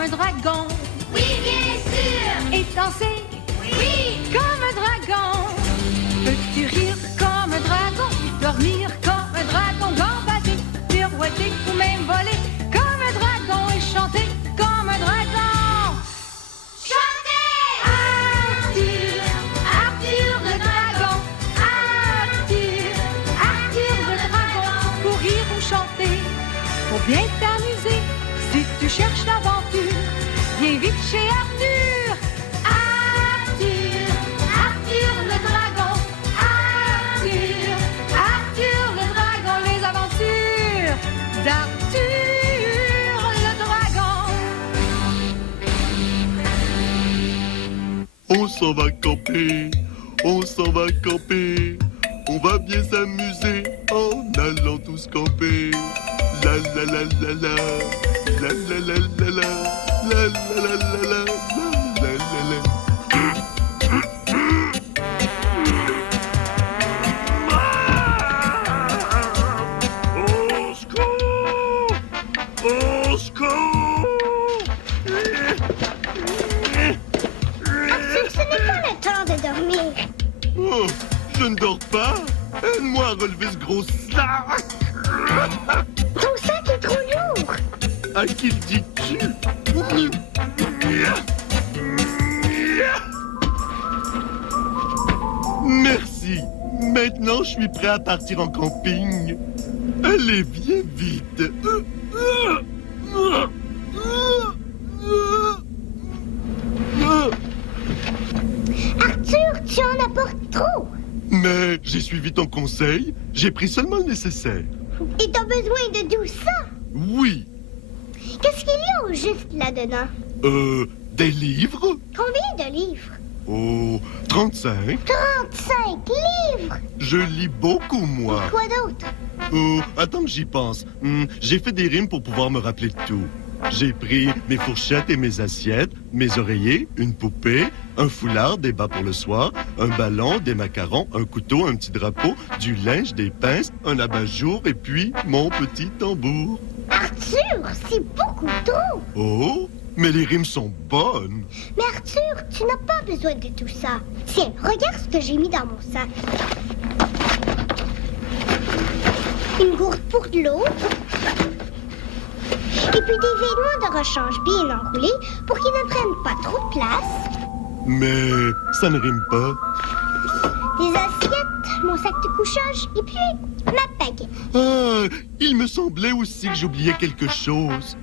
comme un dragon. Oui, bien sûr. Et danser, Oui. comme un dragon. Peux-tu rire comme un dragon, dormir comme un dragon, gambader, pirouetter ou même voler comme un dragon et chanter comme un dragon? Chantez! Arthur, Arthur le dragon. Arthur, Arthur le dragon. Pour rire ou chanter, pour bien t'amuser, si tu cherches l'aventure, viens vite chez Arthur. Arthur, Arthur le dragon. Arthur, Arthur le dragon. Les aventures d'Arthur le dragon. On s'en va camper, on s'en va camper. On va bien s'amuser en allant tous camper. La la la la la, la la la la la, la la la la la, la la la. Au secours! Au secours! Arthur, ce n'est pas le temps de dormir. Oh, je ne dors pas. Aide-moi à relever ce gros sac. Ton sac est trop lourd. À qui le dis-tu? Merci. Maintenant, je suis prêt à partir en camping. Allez, viens vite. Arthur, tu en apportes trop. Mais j'ai suivi ton conseil. J'ai pris seulement le nécessaire. Et t'as besoin de tout ça. Oui. Qu'est-ce qu'il y a au juste là-dedans? Des livres? Combien de livres? Oh, 35. 35 livres. Je lis beaucoup, moi. Quoi d'autre? Oh, attends que j'y pense. J'ai fait des rimes pour pouvoir me rappeler de tout. J'ai pris mes fourchettes et mes assiettes, mes oreillers, une poupée, un foulard, des bas pour le soir, un ballon, des macarons, un couteau, un petit drapeau, du linge, des pinces, un abat-jour et puis mon petit tambour. Arthur, c'est beaucoup trop. Oh, mais les rimes sont bonnes. Mais Arthur, tu n'as pas besoin de tout ça. Tiens, regarde ce que j'ai mis dans mon sac. Une gourde pour de l'eau. Et puis des vêtements de rechange bien enroulés pour qu'ils ne prennent pas trop de place. Mais ça ne rime pas. Des assiettes, mon sac de couchage et puis ma baguette. Ah, il me semblait aussi que j'oubliais quelque chose.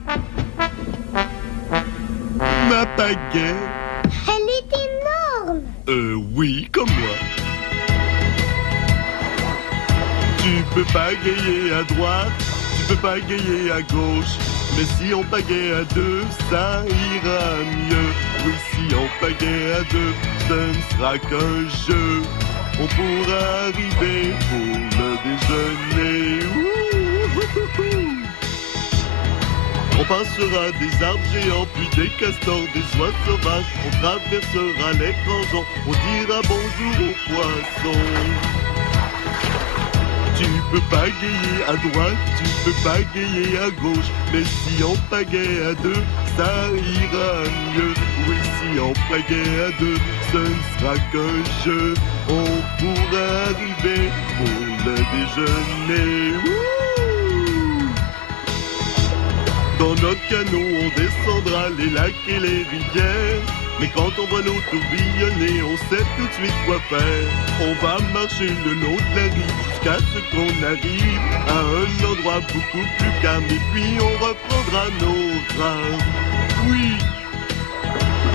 Ma baguette. Elle est énorme. Oui, comme moi. Tu peux pagayer à droite, tu peux pagayer à gauche. Mais si on pagaie à deux, ça ira mieux. Oui, si on pagaie à deux, ce ne sera qu'un jeu. On pourra arriver pour le déjeuner. Ouh. On passera des arbres géants, puis des castors, des oies sauvages. On traversera les grands joncs, on dira bonjour aux poissons. Tu peux pagayer à droite, tu peux pagayer à gauche. Mais si on pagaie à deux, ça ira mieux. Oui, si on pagaie à deux, ce ne sera qu'un jeu. On pourra arriver pour le déjeuner. Ouh! Dans notre canot, on descendra les lacs et les rivières. Mais quand on voit l'eau tourbillonner, on sait tout de suite quoi faire. On va marcher le long de la rive jusqu'à ce qu'on arrive à un endroit beaucoup plus calme. Et puis on reprendra nos rames. Oui,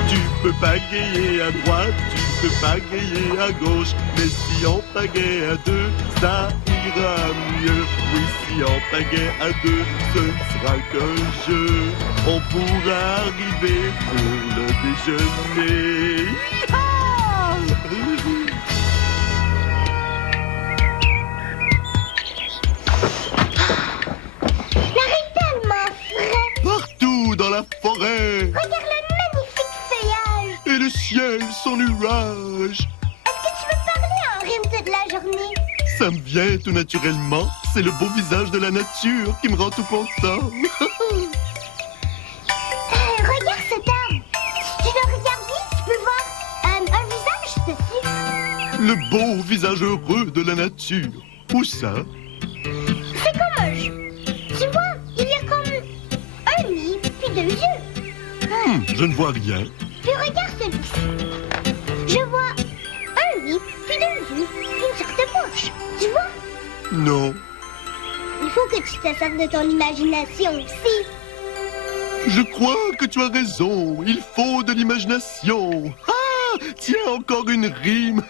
tu peux pagayer à droite, tu peux pagayer à gauche. Mais si on pagaie à deux, ça ira mieux. Oui, si on pagaie à deux, ce ne sera qu'un jeu. On pourra arriver pour le déjeuner. Hi-ha! L'air est tellement frais. Partout dans la forêt. Regarde le magnifique feuillage. Et le ciel sans nuages. Est-ce que tu veux parler en rime toute la journée? Ça me vient tout naturellement. C'est le beau visage de la nature qui me rend tout content. Regarde Le beau visage heureux de la nature. Où ça? C'est comme un jeu. Tu vois, il y a comme un nid, puis 2 yeux. Je ne vois rien. Puis regarde celui-ci. Je vois un nid, puis 2 yeux, puis une sorte de bouche. Tu vois? Non. Il faut que tu te serves de ton imagination aussi. Je crois que tu as raison. Il faut de l'imagination. Ah! Tiens, encore une rime.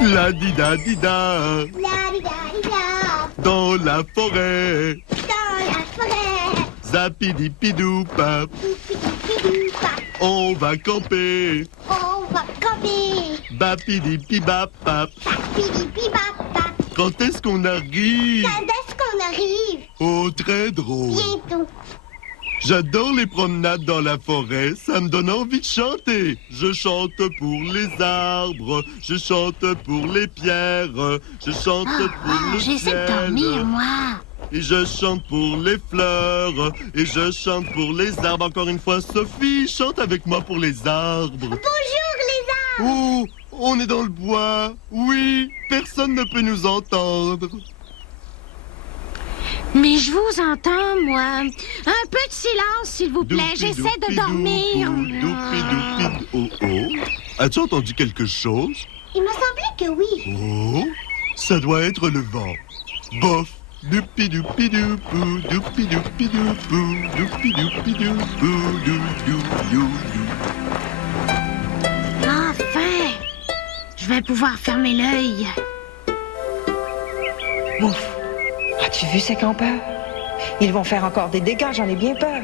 La dida dida La-di-da-di-da, dans la forêt. dans la forêt. Zapidi-pidou-pap, Poupi-poupi-poupa, on va camper. on va camper. Bapidi-pibap-pap, Pidi-pibap-pap. quand est-ce qu'on arrive? Quand est-ce qu'on arrive? Oh, très drôle. Bientôt. J'adore les promenades dans la forêt, ça me donne envie de chanter. Je chante pour les arbres, je chante pour les pierres, je chante pour le J'essaie de ciel. dormir, moi. Et je chante pour les fleurs, et je chante pour les arbres. Encore une fois, Sophie, chante avec moi pour les arbres. Bonjour les arbres. Oh, on est dans le bois. Oui, personne ne peut nous entendre. Mais je vous entends, moi. Un peu de silence, s'il vous plaît. J'essaie de dormir. Oh, oh. As-tu entendu quelque chose? Il m'a semblé que oui. Oh, ça doit être le vent. Bof. Doupi-doupi-doupou, doupi-doupi-doupou, doupi-doupi-doupou, dou-dou-dou-dou. Enfin! Je vais pouvoir fermer l'œil. Ouf! As-tu vu ces campeurs? Ils vont faire encore des dégâts, j'en ai bien peur.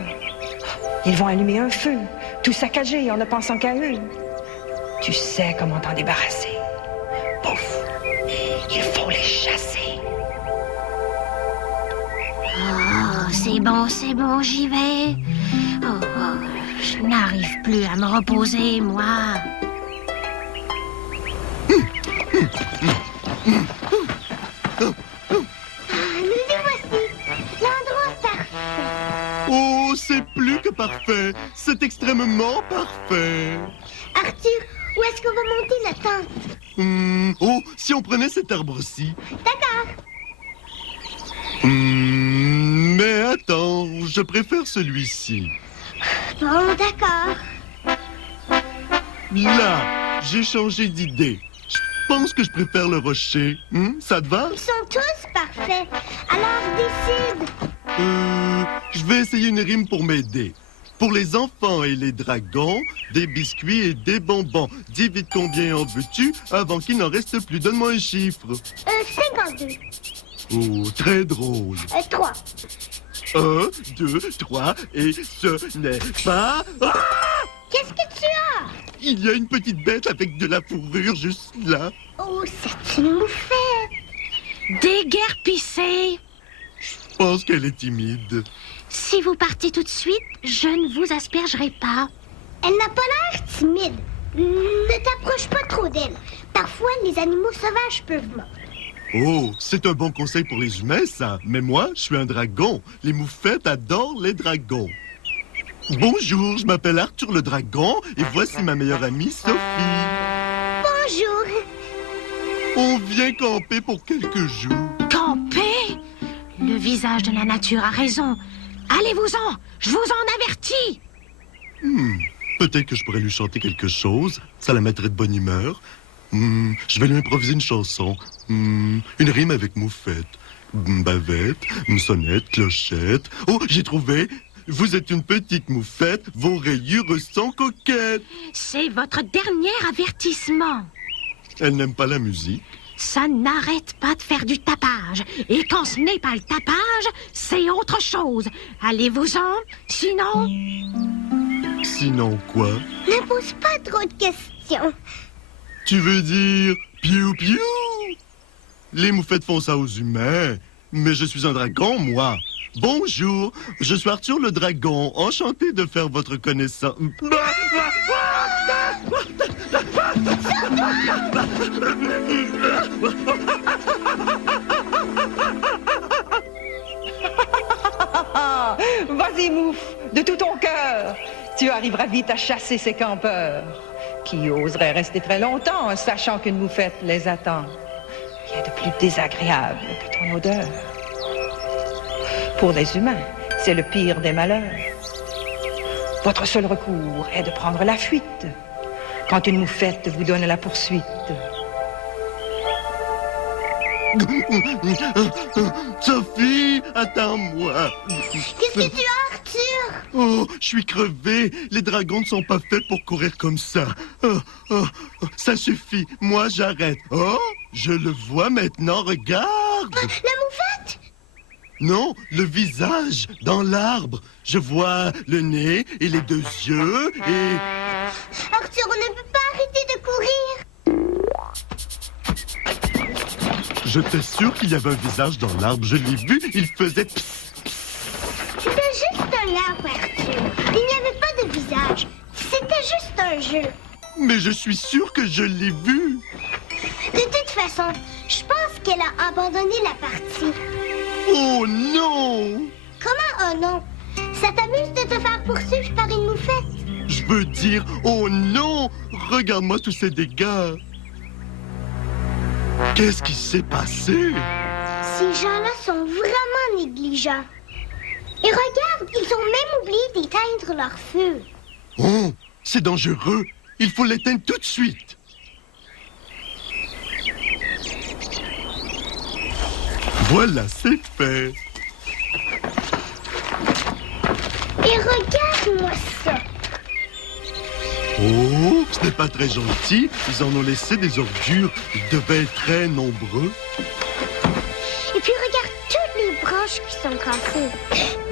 Ils vont allumer un feu, tout saccager en ne pensant qu'à eux. Tu sais comment t'en débarrasser. Pouf! Il faut les chasser. Oh, c'est bon, j'y vais. Oh, je n'arrive plus à me reposer, moi. Nous y voici. L'endroit parfait. Oh, c'est plus que parfait. C'est extrêmement parfait. Arthur, où est-ce qu'on va monter la tente? Oh, si on prenait cet arbre-ci. D'accord. Mais attends, je préfère celui-ci. Bon, d'accord. Là, j'ai changé d'idée. Je pense que je préfère le rocher. Ça te va? Ils sont tous parfaits. Alors décide. Je vais essayer une rime pour m'aider. Pour les enfants et les dragons, des biscuits et des bonbons. Dis vite combien en veux-tu avant qu'il n'en reste plus. Donne-moi un chiffre. 52. Oh, très drôle. 3. 1, 2, 3, et ce n'est pas... Ah! Qu'est-ce que tu as? Il y a une petite bête avec de la fourrure juste là. Oh, c'est une moufette. Déguerpissez. Je pense qu'elle est timide. Si vous partez tout de suite, je ne vous aspergerai pas. Elle n'a pas l'air timide. Ne t'approche pas trop d'elle. Parfois, les animaux sauvages peuvent mordre. Oh, c'est un bon conseil pour les humains, ça. Mais moi, je suis un dragon. Les moufettes adorent les dragons. Bonjour, je m'appelle Arthur le dragon et voici ma meilleure amie Sophie. Bonjour. On vient camper pour quelques jours. Camper? Le visage de la nature a raison. Allez-vous-en, je vous en avertis. Peut-être que je pourrais lui chanter quelque chose. Ça la mettrait de bonne humeur. Je vais lui improviser une chanson. Une rime avec moufette. Bavette, sonnette, clochette. Oh, j'ai trouvé. Vous êtes une petite moufette, vos rayures sont coquettes. C'est votre dernier avertissement. Elle n'aime pas la musique. Ça n'arrête pas de faire du tapage. Et quand ce n'est pas le tapage, c'est autre chose. Allez-vous-en, sinon... Sinon quoi? Ne pose pas trop de questions. Tu veux dire piou-piou? Les moufettes font ça aux humains. Mais je suis un dragon, moi. Bonjour, je suis Arthur le dragon. Enchanté de faire votre connaissance. Vas-y, Mouffe, de tout ton cœur. Tu arriveras vite à chasser ces campeurs. Qui oserait rester très longtemps, sachant qu'une moufette les attend? Rien de plus désagréable que ton odeur. Pour les humains, c'est le pire des malheurs. Votre seul recours est de prendre la fuite quand une moufette vous donne la poursuite. Sophie, attends-moi. Qu'est-ce que tu as, Arthur? Oh, je suis crevé. Les dragons ne sont pas faits pour courir comme ça. Ça suffit. Moi, j'arrête. Oh, je le vois maintenant. Regarde. La moufette? Non, le visage dans l'arbre. Je vois le nez et les deux yeux et... Arthur, on ne peut pas arrêter de courir. Je t'assure qu'il y avait un visage dans l'arbre. Je l'ai vu, il faisait... C'était juste un arbre, Arthur. Il n'y avait pas de visage. C'était juste un jeu. Mais je suis sûr que je l'ai vu. De toute façon, je pense qu'elle a abandonné la partie. Oh non! Comment oh non? Ça t'amuse de te faire poursuivre par une moufette? Je veux dire, oh non! Regarde-moi tous ces dégâts. Qu'est-ce qui s'est passé? Ces gens-là sont vraiment négligents. Et regarde, ils ont même oublié d'éteindre leur feu. Oh, c'est dangereux. Il faut l'éteindre tout de suite. Voilà, c'est fait. Et regarde-moi ça. Oh, ce n'est pas très gentil. Ils en ont laissé des ordures. Ils devaient être très nombreux. Et puis regarde toutes les branches qui sont cassées.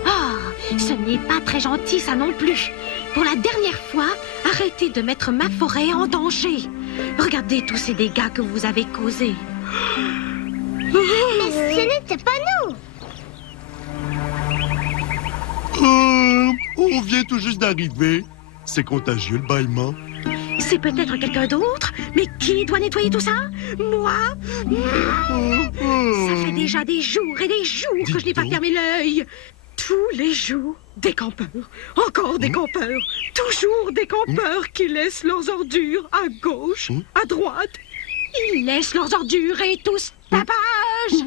Oh, ce n'est pas très gentil, ça non plus. Pour la dernière fois, arrêtez de mettre ma forêt en danger. Regardez tous ces dégâts que vous avez causés. Mais ce n'était pas nous. On vient tout juste d'arriver. C'est contagieux, le bâillement. C'est peut-être quelqu'un d'autre, mais qui doit nettoyer tout ça? Moi? Ça fait déjà des jours et des jours que je n'ai pas fermé l'œil. Tous les jours, des campeurs, encore des campeurs, toujours des campeurs qui laissent leurs ordures à gauche, à droite. Ils laissent leurs ordures et tous tapage.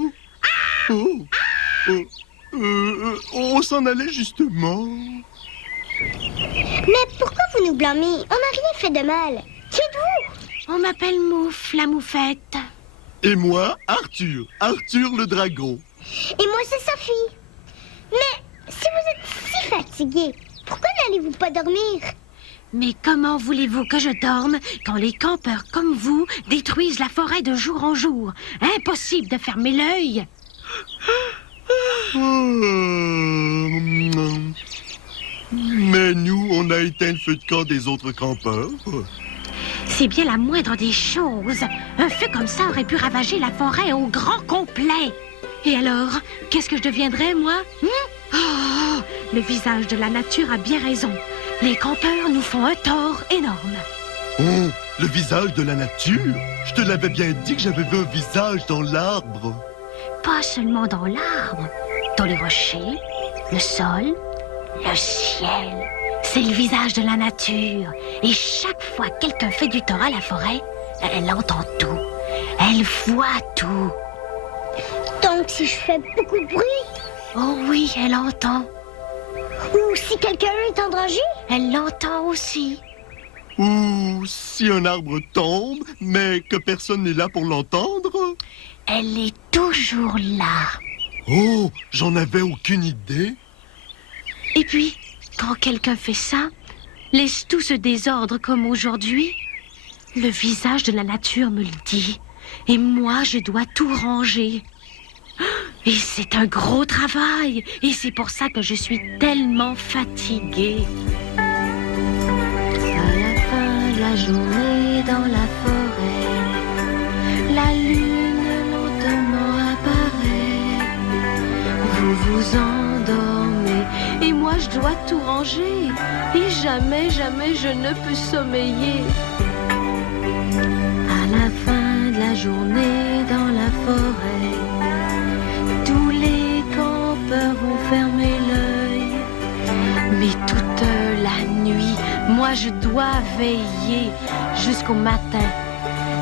On s'en allait justement. Mais pourquoi vous nous blâmez? On n'a rien fait de mal. Qui êtes-vous? On m'appelle Mouffe, la moufette. Et moi, Arthur. Arthur le dragon. Et moi, c'est Sophie. Mais si vous êtes si fatigué, pourquoi n'allez-vous pas dormir? Mais comment voulez-vous que je dorme quand les campeurs comme vous détruisent la forêt de jour en jour? Impossible de fermer l'œil. Mais nous, on a éteint le feu de camp des autres campeurs. C'est bien la moindre des choses. Un feu comme ça aurait pu ravager la forêt au grand complet. Et alors, qu'est-ce que je deviendrais, moi? Oh, le visage de la nature a bien raison. Les campeurs nous font un tort énorme. Oh, le visage de la nature? Je te l'avais bien dit que j'avais vu un visage dans l'arbre. Pas seulement dans l'arbre, dans les rochers, le sol, le ciel. C'est le visage de la nature. Et chaque fois que quelqu'un fait du tort à la forêt, elle entend tout. Elle voit tout. Donc, si je fais beaucoup de bruit? Oh oui, elle entend. Ou si quelqu'un est en danger? Elle l'entend aussi. Ou si un arbre tombe, mais que personne n'est là pour l'entendre. Elle est toujours là. Oh, j'en avais aucune idée. Et puis, quand quelqu'un fait ça, laisse tout ce désordre comme aujourd'hui, le visage de la nature me le dit. Et moi, je dois tout ranger. Et c'est un gros travail. Et c'est pour ça que je suis tellement fatiguée. À la fin de la journée dans la forêt, la lune lentement apparaît. Vous vous endormez et moi je dois tout ranger. Et jamais, jamais je ne peux sommeiller. À la fin de la journée dans la forêt, tous les campeurs vont fermer l'œil. moi, je dois veiller jusqu'au matin.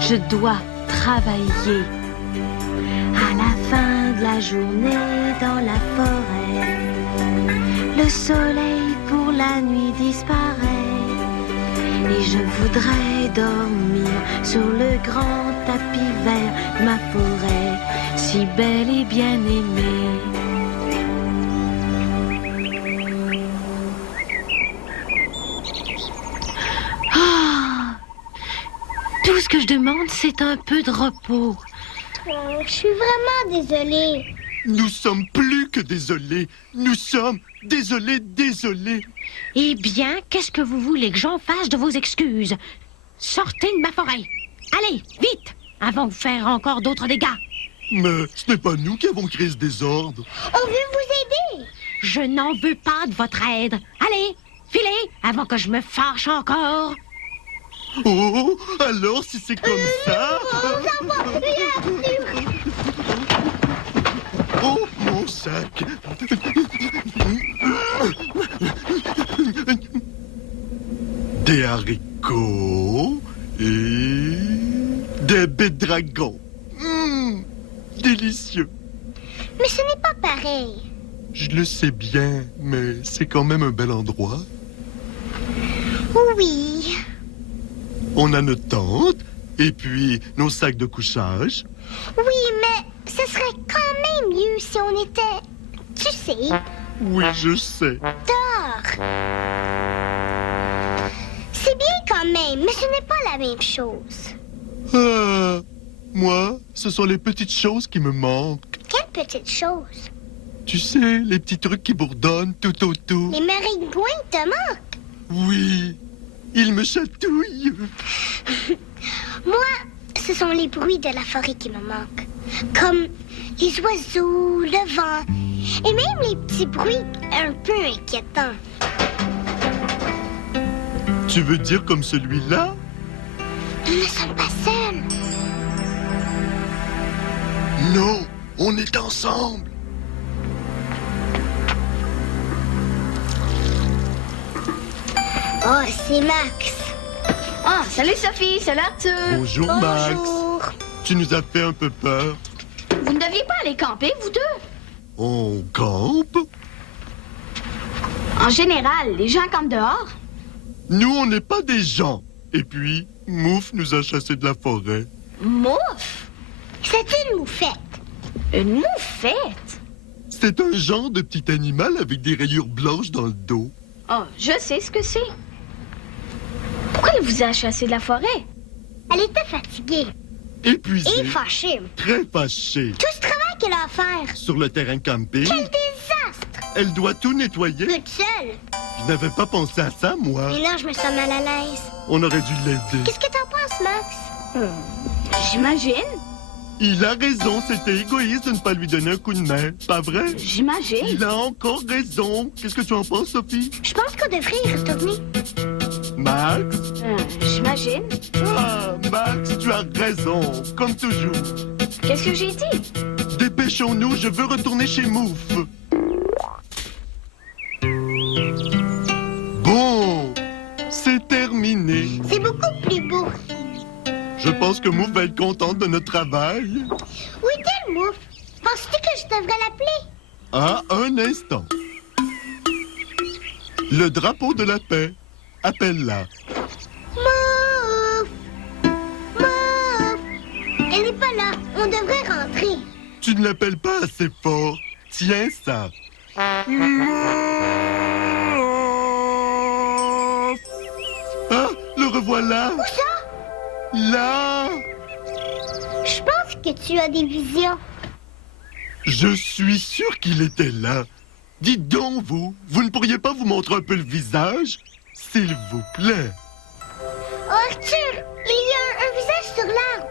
Je dois travailler. À la fin de la journée dans la forêt, le soleil pour la nuit disparaît. Et je voudrais dormir sur le grand tapis vert de ma forêt, si belle et bien aimée. Tout ce que je demande, c'est un peu de repos. Je suis vraiment désolée. Nous sommes plus que désolés. Nous sommes désolés. Eh bien, qu'est-ce que vous voulez que j'en fasse de vos excuses? Sortez de ma forêt. Allez, vite, avant de faire encore d'autres dégâts. Mais ce n'est pas nous qui avons créé ce désordre. On veut vous aider. Je n'en veux pas de votre aide. Allez, filez, avant que je me fâche encore. Oh, alors si c'est comme ça... Oh, mon sac. Des haricots et des baies de dragon. Délicieux. Mais ce n'est pas pareil. Je le sais bien, mais c'est quand même un bel endroit. Oui. On a notre tente, et puis nos sacs de couchage. Oui, mais ce serait quand même mieux si on était, tu sais, Oui, je sais. dehors. C'est bien quand même, mais ce n'est pas la même chose. Ah, moi, ce sont les petites choses qui me manquent. Quelle petite chose. Tu sais, les petits trucs qui bourdonnent tout autour. Les maringouins te manquent. Oui, ils me chatouillent. Moi, ce sont les bruits de la forêt qui me manquent. Comme les oiseaux, le vent, et même les petits bruits un peu inquiétants. Tu veux dire comme celui-là? Nous ne sommes pas seuls. Non, on est ensemble. Oh, c'est Max. Ah, salut Sophie, salut Arthur. Bonjour, Max. Bonjour. Tu nous as fait un peu peur. Vous ne deviez pas aller camper, vous deux? On campe? En général, les gens campent dehors. Nous, on n'est pas des gens. Et puis, Mouf nous a chassés de la forêt. Mouf? C'est une moufette. Une moufette? C'est un genre de petit animal avec des rayures blanches dans le dos. Oh, je sais ce que c'est. Pourquoi il vous a chassé de la forêt? Elle était fatiguée Épuisée, et fâchée. très fâchée. Tout ce travail qu'elle a à faire. Sur le terrain de camping, Quel désastre! elle doit tout nettoyer. Toute seule. Je n'avais pas pensé à ça, moi. Et là, je me sens mal à l'aise. On aurait dû l'aider. Qu'est-ce que t'en penses, Max? J'imagine. Il a raison, c'était égoïste de ne pas lui donner un coup de main. Pas vrai? J'imagine. Il a encore raison. Qu'est-ce que tu en penses, Sophie? Je pense qu'on devrait y retourner. Max? J'imagine. Ah, Max, tu as raison. Comme toujours. Qu'est-ce que j'ai dit? Dépêchons-nous, je veux retourner chez Mouf. Bon, c'est terminé. C'est beaucoup plus beau. Je pense que Mouf va être contente de notre travail. Où est-elle, Mouf? Penses-tu que je devrais l'appeler? Ah, un instant. Le drapeau de la paix. Appelle-la. Mouf! Mouf! Elle n'est pas là. On devrait rentrer. Tu ne l'appelles pas assez fort. Tiens ça. Ah, le revoilà. Où ça? Là. Je pense que tu as des visions. Je suis sûr qu'il était là. Dites donc, vous ne pourriez pas vous montrer un peu le visage? S'il vous plaît. Oh, Arthur, il y a un visage sur l'arbre.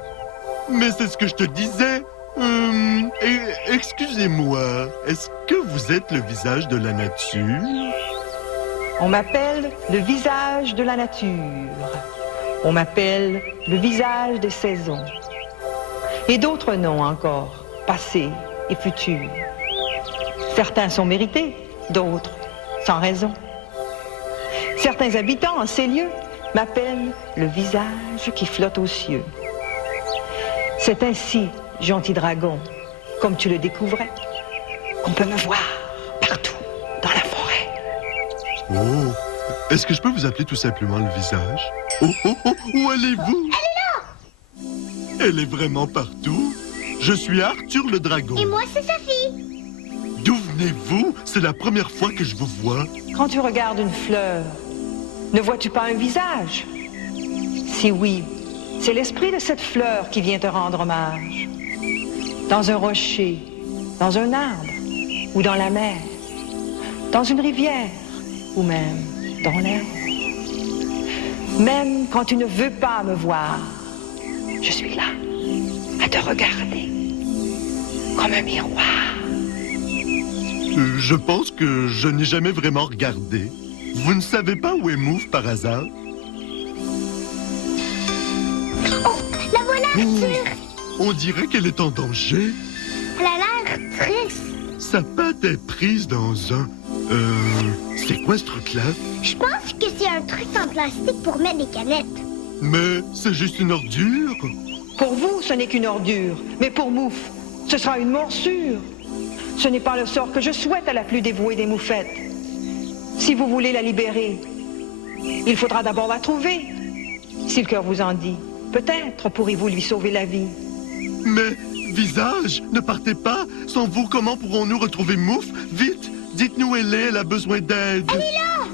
Mais c'est ce que je te disais. Excusez-moi, est-ce que vous êtes le visage de la nature? On m'appelle le visage de la nature. On m'appelle le visage des saisons. Et d'autres noms encore, passés et futurs. Certains sont mérités, d'autres sans raison. Certains habitants en ces lieux m'appellent le visage qui flotte aux cieux. C'est ainsi, gentil dragon, comme tu le découvrais, qu'on peut me voir partout dans la forêt. Oh, est-ce que je peux vous appeler tout simplement le visage? Oh, oh, oh, où allez-vous? Elle est là! Elle est vraiment partout? Je suis Arthur le dragon. Et moi, c'est Sophie. D'où venez-vous? C'est la première fois que je vous vois. Quand tu regardes une fleur, ne vois-tu pas un visage? Si oui, c'est l'esprit de cette fleur qui vient te rendre hommage. Dans un rocher, dans un arbre ou dans la mer, dans une rivière ou même dans l'air. Même quand tu ne veux pas me voir, je suis là, à te regarder, comme un miroir. Je pense que je n'ai jamais vraiment regardé. Vous ne savez pas où est Mouf par hasard? Oh, la voilà, Arthur. On dirait qu'elle est en danger. Elle a l'air triste. Sa patte est prise dans un... c'est quoi ce truc-là? Je pense que c'est un truc en plastique pour mettre des canettes. Mais c'est juste une ordure. Pour vous, ce n'est qu'une ordure, mais pour Mouf, ce sera une morsure. Ce n'est pas le sort que je souhaite à la plus dévouée des moufettes. Si vous voulez la libérer, il faudra d'abord la trouver. Si le cœur vous en dit, peut-être pourrez-vous lui sauver la vie. Mais, visage, ne partez pas. Sans vous, comment pourrons-nous retrouver Mouf? Vite, dites-nous où elle est, elle a besoin d'aide. Elle est là!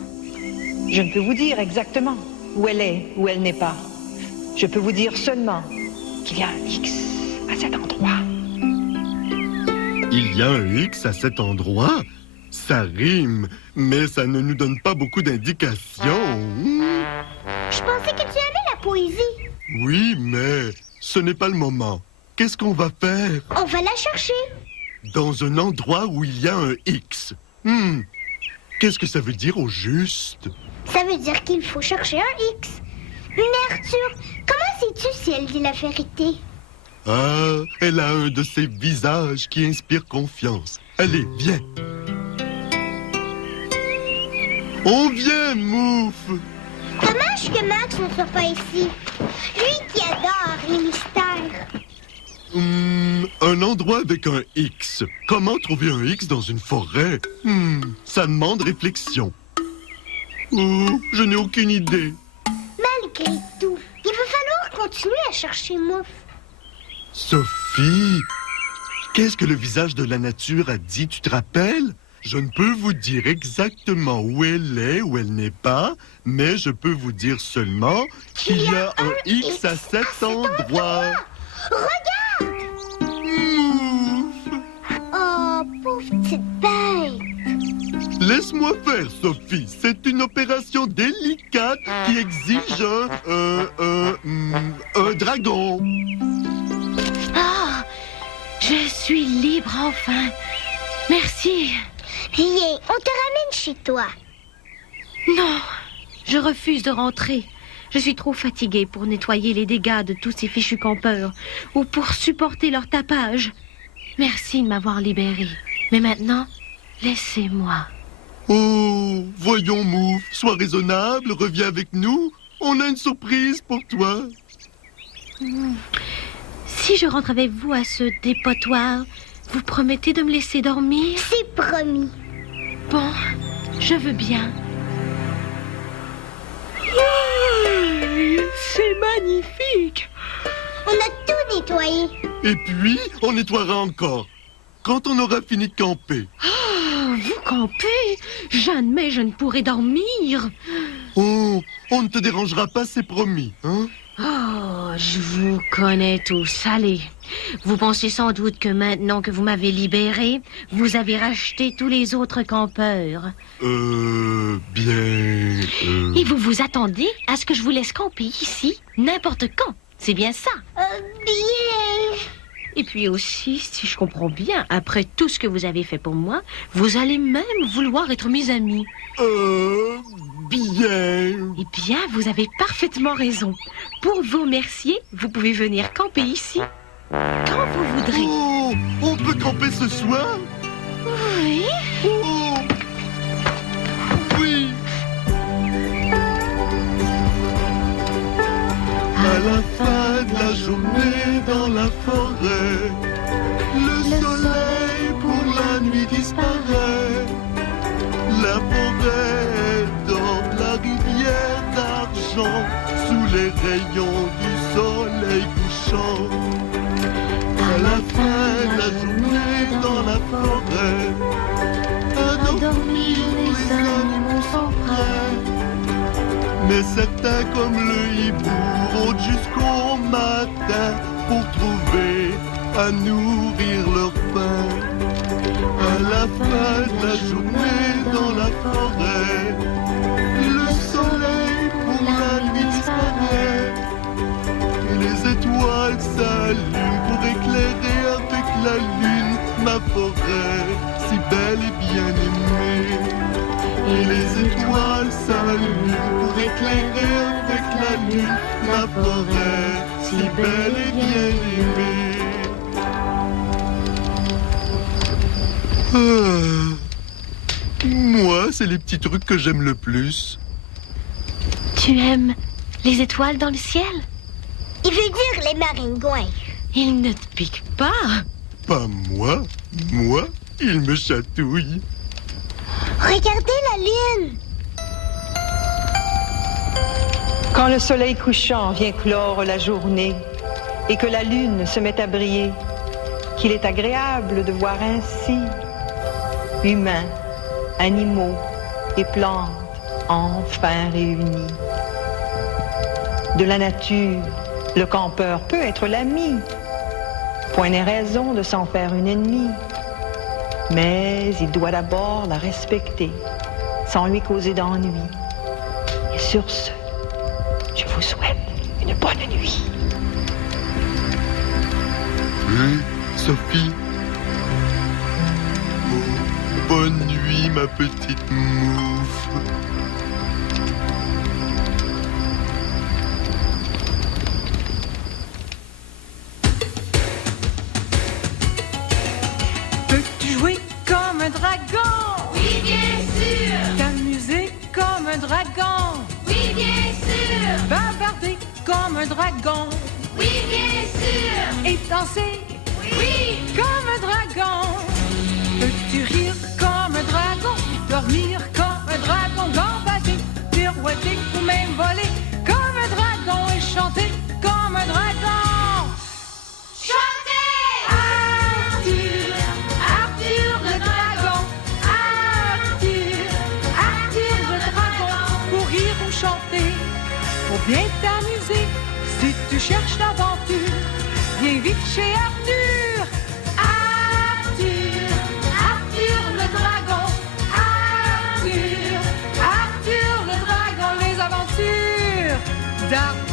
Je ne peux vous dire exactement où elle est, où elle n'est pas. Je peux vous dire seulement qu'il y a un X à cet endroit. Il y a un X à cet endroit? Ça rime, mais ça ne nous donne pas beaucoup d'indications. Je pensais que tu aimais la poésie. Oui, mais ce n'est pas le moment. Qu'est-ce qu'on va faire? On va la chercher. Dans un endroit où il y a un X. Qu'est-ce que ça veut dire au juste? Ça veut dire qu'il faut chercher un X. Mais Arthur, comment sais-tu si elle dit la vérité? Ah, elle a un de ces visages qui inspirent confiance. Allez, viens. On vient, Mouf. Dommage que Max ne soit pas ici. Lui qui adore les mystères. Un endroit avec un X. Comment trouver un X dans une forêt? Ça demande réflexion. Oh, je n'ai aucune idée. Malgré tout, il va falloir continuer à chercher Mouf. Sophie, qu'est-ce que le visage de la nature a dit, tu te rappelles? Je ne peux vous dire exactement où elle est, où elle n'est pas, mais je peux vous dire seulement qu'il y a un X à cet endroit. Regarde! Mouf! Oh, pauvre petite bête! Laisse-moi faire, Sophie. C'est une opération délicate qui exige un dragon. Ah, je suis libre enfin. Merci. Viens, on te ramène chez toi. Non, je refuse de rentrer. Je suis trop fatiguée pour nettoyer les dégâts de tous ces fichus campeurs ou pour supporter leur tapage. Merci de m'avoir libérée. Mais maintenant, laissez-moi. Oh, voyons, Mouf, sois raisonnable, reviens avec nous. On a une surprise pour toi. Si je rentre avec vous à ce dépotoir, vous promettez de me laisser dormir? C'est promis. Bon, je veux bien. C'est magnifique! On a tout nettoyé. Et puis, on nettoiera encore. Quand on aura fini de camper. Oh, vous campez? Jamais je ne pourrai dormir. Oh, on ne te dérangera pas, c'est promis, hein? Oh, je vous connais tous. Allez, vous pensez sans doute que maintenant que vous m'avez libéré, vous avez racheté tous les autres campeurs. Bien... Et vous vous attendez à ce que je vous laisse camper ici, n'importe quand. C'est bien ça. Bien. Et puis aussi, si je comprends bien, après tout ce que vous avez fait pour moi, vous allez même vouloir être mes amis. Bien... Eh bien, vous avez parfaitement raison. Pour vous remercier, vous pouvez venir camper ici, quand vous voudrez. Oh, on peut camper ce soir? Oui. Oh, oui. la fin de la journée dans la forêt, le soleil pour la nuit disparaît. La forêt dans la rivière d'argent, sous les rayons du soleil couchant. À la fin de la journée dans la forêt, à dormir les animaux sont prêts. Mais certains comme le hibou rôdent jusqu'au matin pour trouver à nourrir leur faim. À la fin de la journée dans la forêt, le soleil pour la nuit disparaît. Et les étoiles s'allument pour éclairer avec la lune ma forêt si belle et bien aimée. Et les étoiles s'allument pour éclairer avec la lune ma forêt si belle et bien aimée. Moi, c'est les petits trucs que j'aime le plus. Tu aimes les étoiles dans le ciel? Il veut dire les maringouins. Ils ne te piquent pas. Pas moi. Moi, il me chatouille. Regardez la lune. Quand le soleil couchant vient clore la journée et que la lune se met à briller, qu'il est agréable de voir ainsi humains, animaux et plantes enfin réunis. De la nature, le campeur peut être l'ami. Point n'est raison de s'en faire une ennemie. Mais il doit d'abord la respecter, sans lui causer d'ennui. Et sur ce, je vous souhaite une bonne nuit. Sophie. Oh, bonne nuit, ma petite mouffe. Peux-tu jouer comme un dragon? Oui, bien sûr. T'amuser comme un dragon? Oui, bien sûr. Bavarder comme un dragon? Oui, bien sûr. Et danser? Oui. Comme un dragon? Peux-tu rire comme un dragon? Dormir comme un dragon? Gambader, pirouetter ou même voler comme un dragon? Et chanter comme un dragon? Chantez! Arthur, Arthur le dragon. Arthur, Arthur le dragon. Pour rire ou chanter, pour bien t'amuser. Si tu cherches l'aventure, viens vite chez Arthur. Arthur, Arthur le dragon. Arthur, Arthur le dragon. Les aventures d'Arthur.